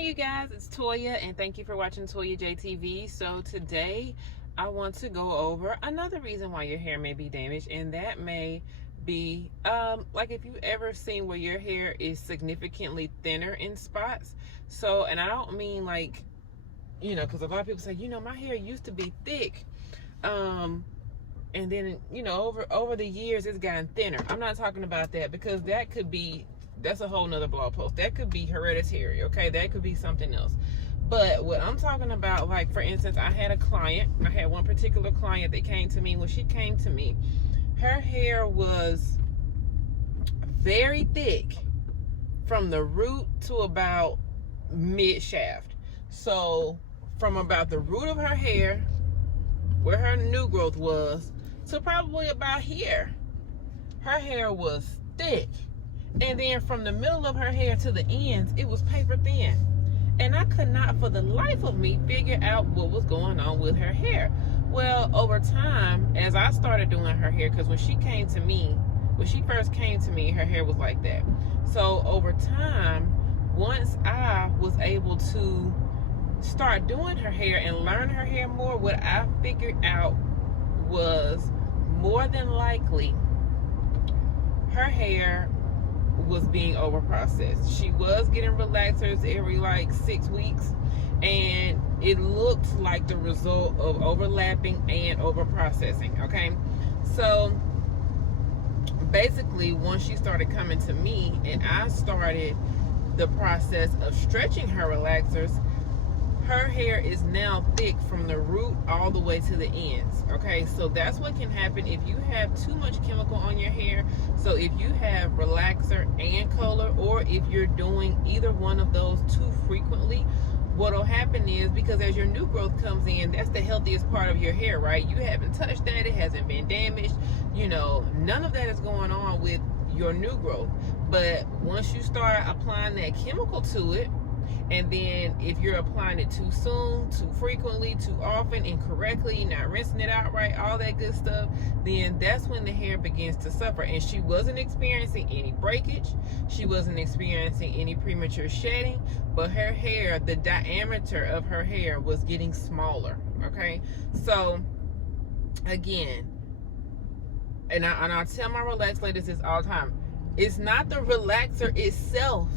Hey you guys, it's Toya and thank you for watching Toya JTV. So today I want to go over another reason why your hair may be damaged, and that may be like if you ever seen where your hair is significantly thinner in spots. So, and I don't mean like, because a lot of people say, my hair used to be thick. And then, over the years it's gotten thinner. I'm not talking about that, because that's a whole nother blog post. That could be hereditary, okay? That could be something else. But what I'm talking about, like for instance, I had one particular client that came to me. When she came to me, her hair was very thick from the root to about mid shaft. So from about the root of her hair, where her new growth was, to probably about here, her hair was thick. And then from the middle of her hair to the ends, it was paper thin. And I could not for the life of me figure out what was going on with her hair. Well, over time, as I started doing her hair, because when she first came to me, her hair was like that. So over time, once I was able to start doing her hair and learn her hair more, what I figured out was more than likely her hair was being over processed. She was getting relaxers every like 6 weeks, and it looked like the result of overlapping and over processing. Okay, so basically once she started coming to me and I started the process of stretching her relaxers, her hair is now thick from the root all the way to the ends. Okay, so that's what can happen if you have too much chemical on your hair. So if you have relaxer and color, or if you're doing either one of those too frequently, what'll happen is, because as your new growth comes in, that's the healthiest part of your hair, right? You haven't touched that, it hasn't been damaged, none of that is going on with your new growth. But once you start applying that chemical to it, and then if you're applying it too soon, too frequently, too often, incorrectly, not rinsing it out right, all that good stuff, then that's when the hair begins to suffer. And she wasn't experiencing any breakage. She wasn't experiencing any premature shedding, but her hair, the diameter of her hair was getting smaller, okay? So, again, and I tell my relax ladies this all the time, it's not the relaxer itself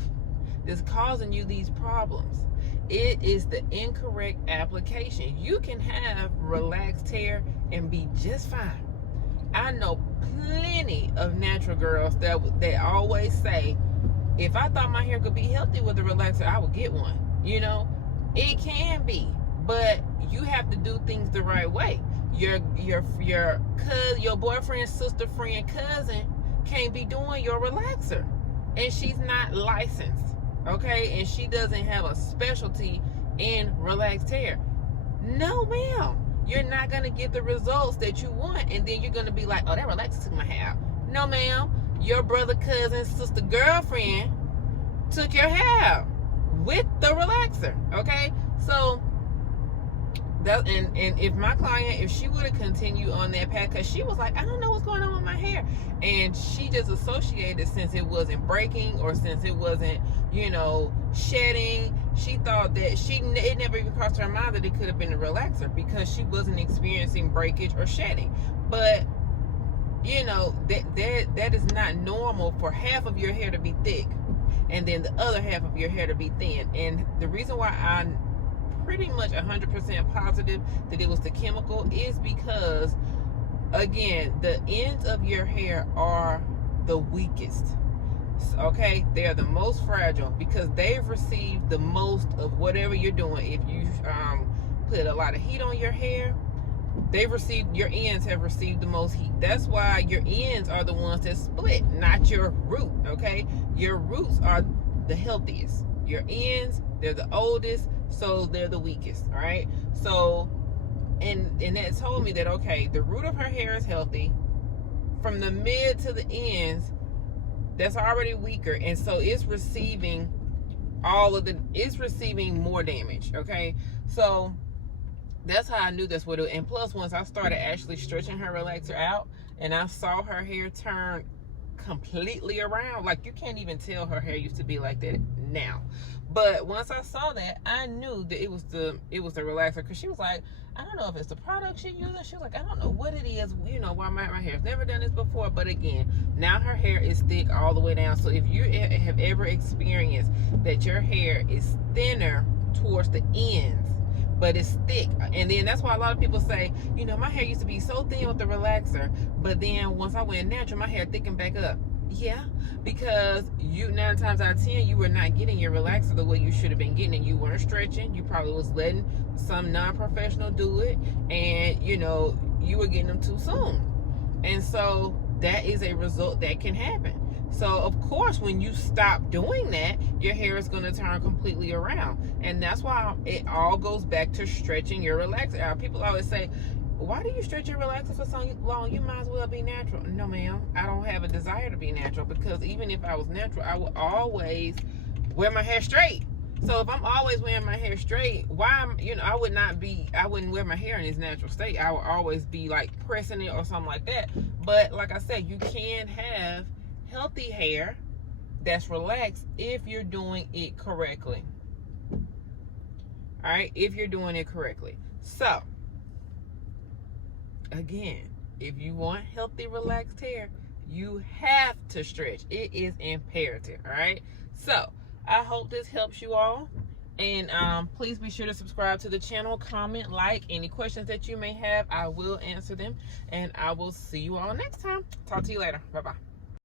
that's causing you these problems. It is the incorrect application. You can have relaxed hair and be just fine. I know plenty of natural girls that they always say, if I thought my hair could be healthy with a relaxer, I would get one. It can be, but you have to do things the right way. Your boyfriend's sister, friend, cousin can't be doing your relaxer, and she's not licensed. Okay, and she doesn't have a specialty in relaxed hair. No, ma'am. You're not going to get the results that you want, and then you're going to be like, oh, that relaxer took my hair out. No, ma'am. Your brother, cousin, sister, girlfriend took your hair out with the relaxer. Okay, so that, and if my client, if she would have continued on that path, because she was like, I don't know what's going on with my hair, and she just associated, since it wasn't breaking or since it wasn't shedding, she thought that it never even crossed her mind that it could have been a relaxer, because she wasn't experiencing breakage or shedding. But that is not normal for half of your hair to be thick and then the other half of your hair to be thin. And the reason why I'm pretty much 100% positive that it was the chemical is because, again, the ends of your hair are the weakest. Okay, they are the most fragile because they've received the most of whatever you're doing. If you put a lot of heat on your hair, your ends have received the most heat. That's why your ends are the ones that split, not your root. Okay, your roots are the healthiest. Your ends, they're the oldest, so they're the weakest. All right, so and that told me that, okay, the root of her hair is healthy. From the mid to the ends, that's already weaker, and so it's receiving more damage. Okay, so that's how I knew that's what it was. And plus, once I started actually stretching her relaxer out and I saw her hair turn completely around, like you can't even tell her hair used to be like that now. But once I saw that, I knew that it was the relaxer, because she was like, I don't know if it's the product she using. She was like, I don't know what it is, you know, why my hair's never done this before. But again, now her hair is thick all the way down. So if you have ever experienced that your hair is thinner towards the ends, but it's thick, and then that's why a lot of people say, you know, my hair used to be so thin with the relaxer, but then once I went natural, my hair thickened back up. Yeah, because 9 times out of 10, you were not getting your relaxer the way you should have been getting it. You weren't stretching. You probably was letting some non-professional do it, and you know, you were getting them too soon. And so that is a result that can happen. So of course, when you stop doing that, your hair is going to turn completely around. And that's why it all goes back to stretching your relaxer out. People always say, why do you stretch your relaxer for so long? You might as well be natural. No, ma'am. I don't have a desire to be natural, because even if I was natural, I would always wear my hair straight. So if I'm always wearing my hair straight, I wouldn't wear my hair in its natural state. I would always be like pressing it or something like that. But like I said, you can have healthy hair that's relaxed if you're doing it correctly. All right, if you're doing it correctly. So again, if you want healthy, relaxed hair, you have to stretch. It is imperative. All right. So I hope this helps you all. And please be sure to subscribe to the channel, comment, like. Any questions that you may have, I will answer them. And I will see you all next time. Talk to you later. Bye-bye.